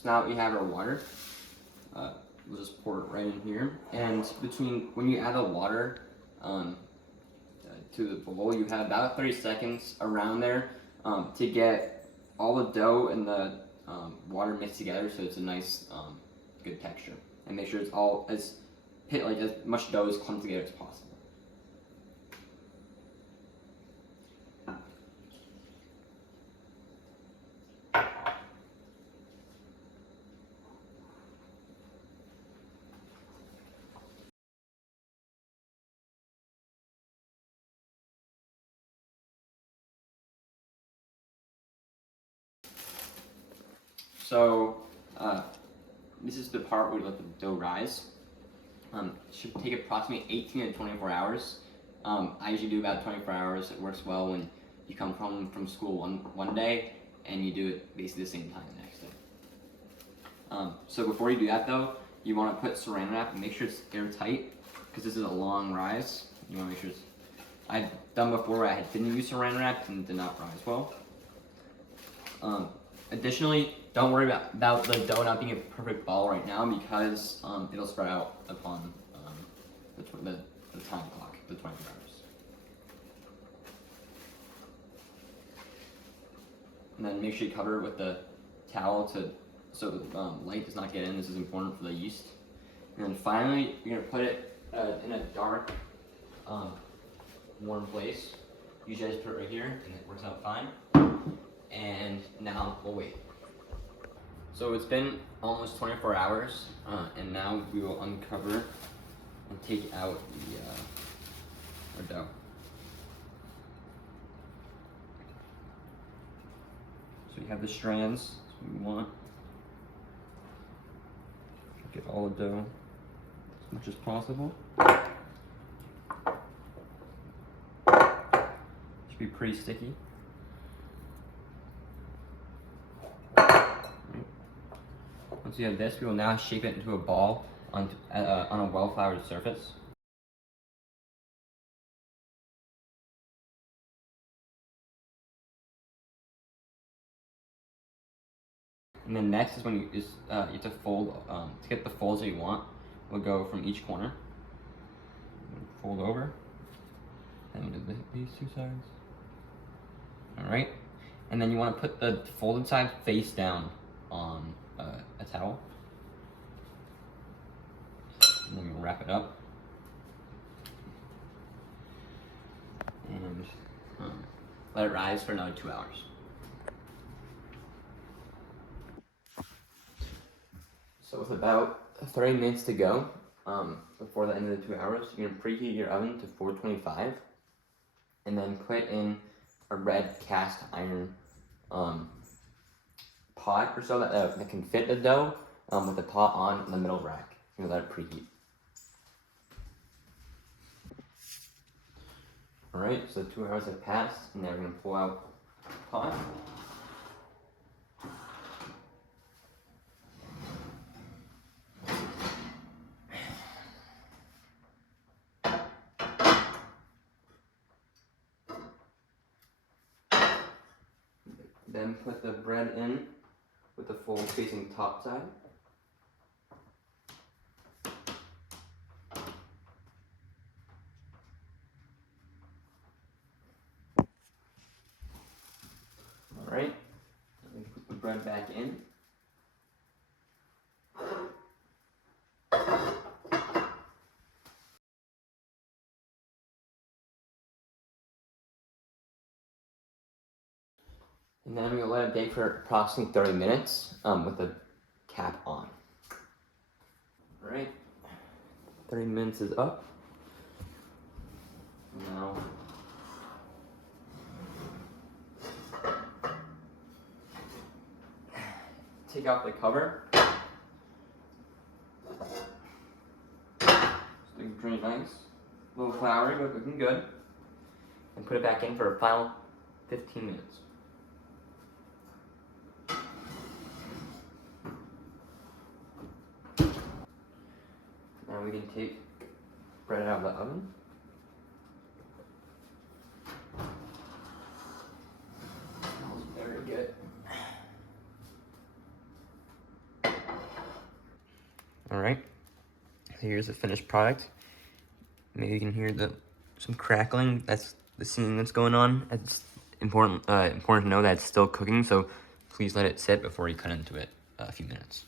So now we have our water. We'll just pour it right in here. And when you add the water to the bowl, you have about 30 seconds around there to get all the dough and the water mixed together, so it's a nice, good texture. And make sure it's all as much dough is clumped together as possible. So this is the part where you let the dough rise. It should take approximately 18 to 24 hours. I usually do about 24 hours. It works well when you come home from school one day and you do it basically the same time the next day. So before you do that though, you want to put saran wrap and make sure it's airtight because this is a long rise. You want to make sure I've done before where I didn't use saran wrap and did not rise well. Additionally, don't worry about the dough not being a perfect ball right now because it'll spread out upon the time clock, the 24 hours. And then make sure you cover it with the towel so the light does not get in. This is important for the yeast. And then finally, you're gonna put it in a dark, warm place. Usually I just put it right here and it works out fine. And now we'll wait. So it's been almost 24 hours, and now we will uncover and take out our dough. So we have the strands, so we want to get all the dough as much as possible. Should be pretty sticky. Once you have this, we will now shape it into a ball on a well-floured surface. And then next is when you have to fold, to get the folds that you want, we'll go from each corner. Fold over, and we'll do these two sides. All right, and then you want to put the folded side face down on a towel. And then we'll wrap it up. And let it rise for another 2 hours. So with about 30 minutes to go, before the end of the 2 hours, you're gonna preheat your oven to 425, and then put in a red cast iron pot or so that can fit the dough with the top on in the middle rack. You're gonna let it preheat. All right, so 2 hours have passed, and now we're gonna pull out the pot. Then put the bread in with the fold facing top side. All right, then put the bread back in. And then we'll let it bake for approximately 30 minutes with the cap on. All right, 30 minutes is up. Now, take out the cover. It's looking pretty nice. A little floury, but looking good. And put it back in for a final 15 minutes. Now we can take bread out of the oven. Smells very good. All right, so here's the finished product. Maybe you can hear some crackling. That's the seasoning that's going on. It's important to know that it's still cooking, so please let it sit before you cut into it a few minutes.